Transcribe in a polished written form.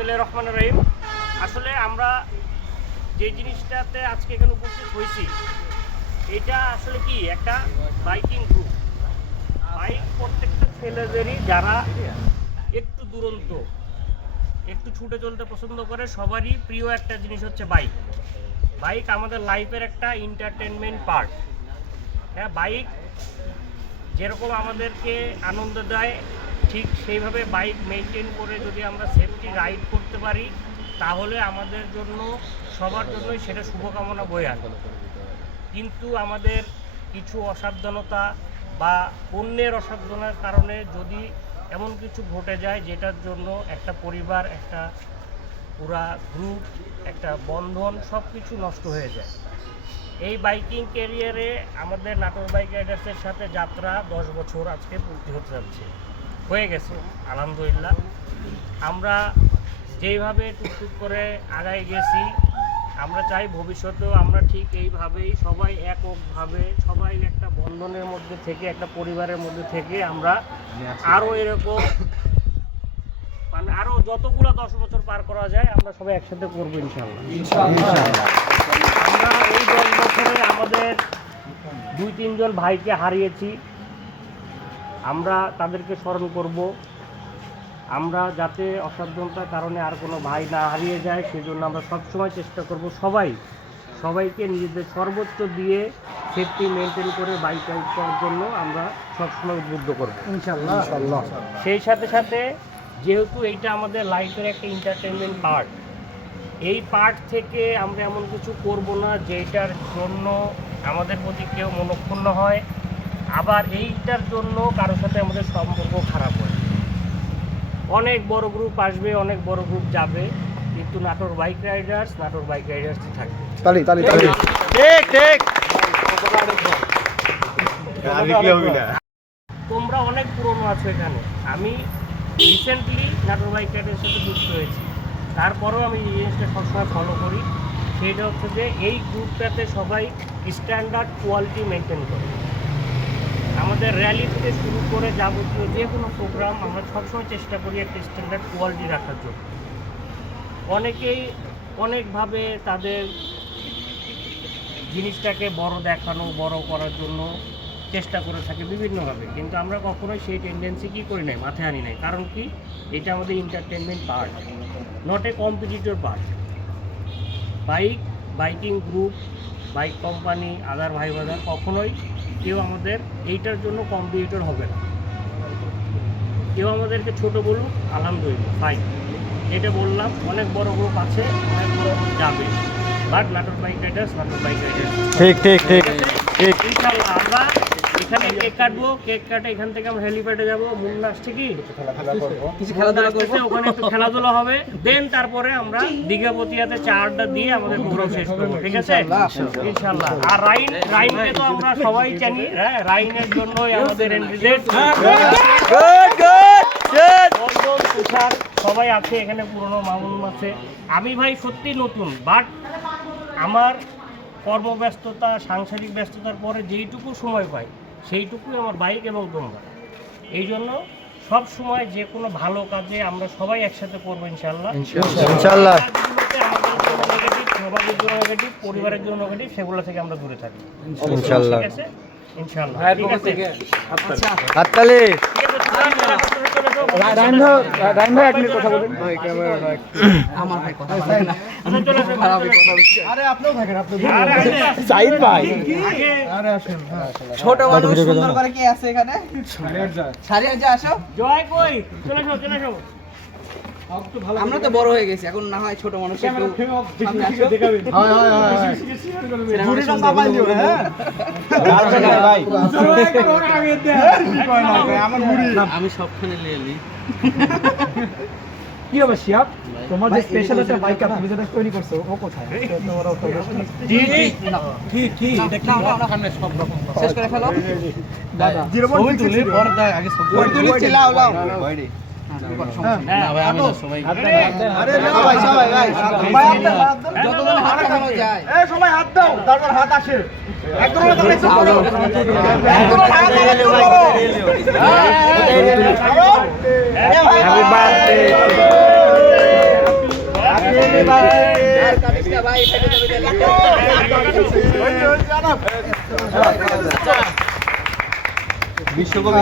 বিসমিল্লাহির রহমানির রহিম। আসলে আমরা যে জিনিসটাতে আজকে এখানে উপস্থিত হয়েছি, এটা আসলে কি একটা বাইকিং গ্রুপ। বাইক প্রত্যেকটা ছেলেদেরই যারা একটু দুরন্ত, একটু ছুটে চলতে পছন্দ করে, সবারই প্রিয় একটা জিনিস হচ্ছে বাইক। বাইক আমাদের লাইফের একটা এন্টারটেনমেন্ট পার্ট। হ্যাঁ, বাইক যেরকম আমাদেরকে আনন্দ দেয়, ঠিক সেইভাবে বাইক মেনটেন করে যদি আমরা সেফটি রাইড করতে পারি, তাহলে আমাদের জন্য সবার জন্যই সেটা শুভকামনা বয়ে আনে। কিন্তু আমাদের কিছু অসাবধানতা বা অন্যের অসাবধানতার কারণে যদি এমন কিছু ঘটে যায় যেটার জন্য একটা পরিবার, একটা পুরা গ্রুপ, একটা বন্ধন সব কিছু নষ্ট হয়ে যায়। এই বাইকিং ক্যারিয়ারে আমাদের নাটোর বাইক রাইডার্সের সাথে যাত্রা 10 বছর আজকে পূর্তি হতে যাচ্ছে, হয়ে গেছে আলহামদুলিল্লাহ। আমরা যেইভাবে টুকটুক করে আগায় গেছি, আমরা চাই ভবিষ্যতেও আমরা ঠিক এইভাবেই সবাই এককভাবে, সবাই একটা বন্ধনের মধ্যে থেকে, একটা পরিবারের মধ্যে থেকে আমরা আরও এরকম মানে আরও যতগুলো 10 বছর পার করা যায় আমরা সবাই একসাথে করবো ইনশাআল্লাহ। আমরা এই 10 বছরে আমাদের 2-3 জন ভাইকে হারিয়েছি, আমরা তাদেরকে স্মরণ করব। আমরা যাতে অসাবধানতার কারণে আর কোনো ভাই না হারিয়ে যায়, সেজন্য আমরা সবসময় চেষ্টা করব সবাইকে নিজেদের সর্বোচ্চ দিয়ে সেফটি মেনটেন করে বাইক রাইড করার জন্য আমরা সবসময় উদ্বুদ্ধ করব ইনশাআল্লাহ। সেই সাথে সাথে যেহেতু এইটা আমাদের লাইফের একটা এন্টারটেনমেন্ট পার্ট, এই পার্ট থেকে আমরা এমন কিছু করব না যেটার জন্য আমাদের প্রতি কেউ মনক্ষুণ্ণ হয়, আবার এইটার জন্য কারোর সাথে আমাদের সম্পর্ক খারাপ হয়। অনেক বড় গ্রুপ আসবে, অনেক বড় গ্রুপ যাবে, কিন্তু নাটোর বাইক রাইডার্স থাকবে। তোমরা অনেক পুরনো আছো এখানে, আমি রিসেন্টলি নাটোর বাইক রাইডার্সের সাথে যুক্ত হয়েছি, তারপরেও আমি এই জিনিসটা সবসময় ফলো করি। সেটা হচ্ছে যে এই গ্রুপটাতে সবাই স্ট্যান্ডার্ড কোয়ালিটি মেনটেন করে। আমাদের র্যালি থেকে শুরু করে যাবতীয় যে কোনো প্রোগ্রাম আমরা সবসময় চেষ্টা করি একটা স্ট্যান্ডার্ড কোয়ালিটি রাখার জন্য। অনেকেই অনেকভাবে তাদের জিনিসটাকে বড় দেখানো, বড় করার জন্য চেষ্টা করে থাকে বিভিন্নভাবে, কিন্তু আমরা কখনোই সেই টেন্ডেন্সি কী করি নাই, মাথায় আনি নাই। কারণ কি, এটা আমাদের entertainment part, not a competitor part. Biking group, bike company, other ভাই বাজার কখনোই কেউ আমাদের এইটার জন্য কম্পিটিটর হবে না। কেউ আমাদেরকে ছোট বলুক, আলহামদুলিল্লাহ, ফাইন। যেটা বললাম, অনেক বড় গ্রুপ আছে, অনেক বড় গ্রুপ যাবে, বাট নাটোর বাইক রাইডার্স ঠিক ইনশাআল্লাহ। আমরা এখানে কেক কাটবো, কেক কাটে এখান থেকে আমরা হেলিপ্যাডে যাবো, মুন্না আসছে কি কিছু খেলাধুলা করবো, ওখানে একটু খেলাধুলা হবে, দেন তারপরে আমরা দীঘাপতিয়াতে 4 আড্ডা দিয়ে আমাদের প্রোগ্রাম শেষ করবো, ঠিক আছে ইনশাআল্লাহ। আর রাইনকে তো আমরা সবাই জানি, হ্যাঁ, রাইনের জন্যই আমাদের এন্ট্রিডেট সবাই আছে এখানে, পুরনো মামুন আছে। আমি ভাই সত্যি নতুন, বাট আমার কর্মব্যস্ততা, সাংসারিক ব্যস্ততার পরে যেইটুকু সময় পাই সেইটুকুই আমার বাইক এবং তোমরা। এই জন্য সব সময় যে কোনো ভালো কাজে আমরা সবাই একসাথে করবো ইনশাআল্লাহ। আমাদের জন্য নেগেটিভ, সমাজের জন্য নেগেটিভ, পরিবারের জন্য নেগেটিভ, সেগুলো থেকে আমরা দূরে থাকি ইনশাআল্লাহ, ঠিক আছে ইনশাআল্লাহ। ঠিক আছে, হাততালি। রাইন ভাই এক মিনিট কথা বলেন। আমার ভাই কথা বলেন না, আরে আপনিও থাকেন, আপনি সাইদ ভাই, আরে আসেন। ছোট মানুষ সুন্দর করে কি আছে এখানে? সারিয়ার যা আসো, জয় কই, চলে এসো। আমরা তো বড় হয়ে গেছি, এখন না হয় ছোট মানুষ একটু সামনে আসো, দেখাবেন। আমি সবখানে লিয়ে কি হবে শিয়াব, তোমার যে স্পেশাল একটা বাইক তুমি যেটা তৈরি করছো ও কোথায়? কি সামনে সব রকম শেষ করে ফেলো দাদা, ছবি তুলে পর্দায় আগে ছবি তুলে চিল্লাও লাও বাইরে। না ভাই, আমি তো সবাই আরে না ভাই, সবাই ভাই যতজন হাত দেখানো যায়, এই সবাই হাত দাও, তারপর হাত আসে একদম হাত দিলে করো, একদম হাত দিলে করো। Happy birthday. বিশ্বকবি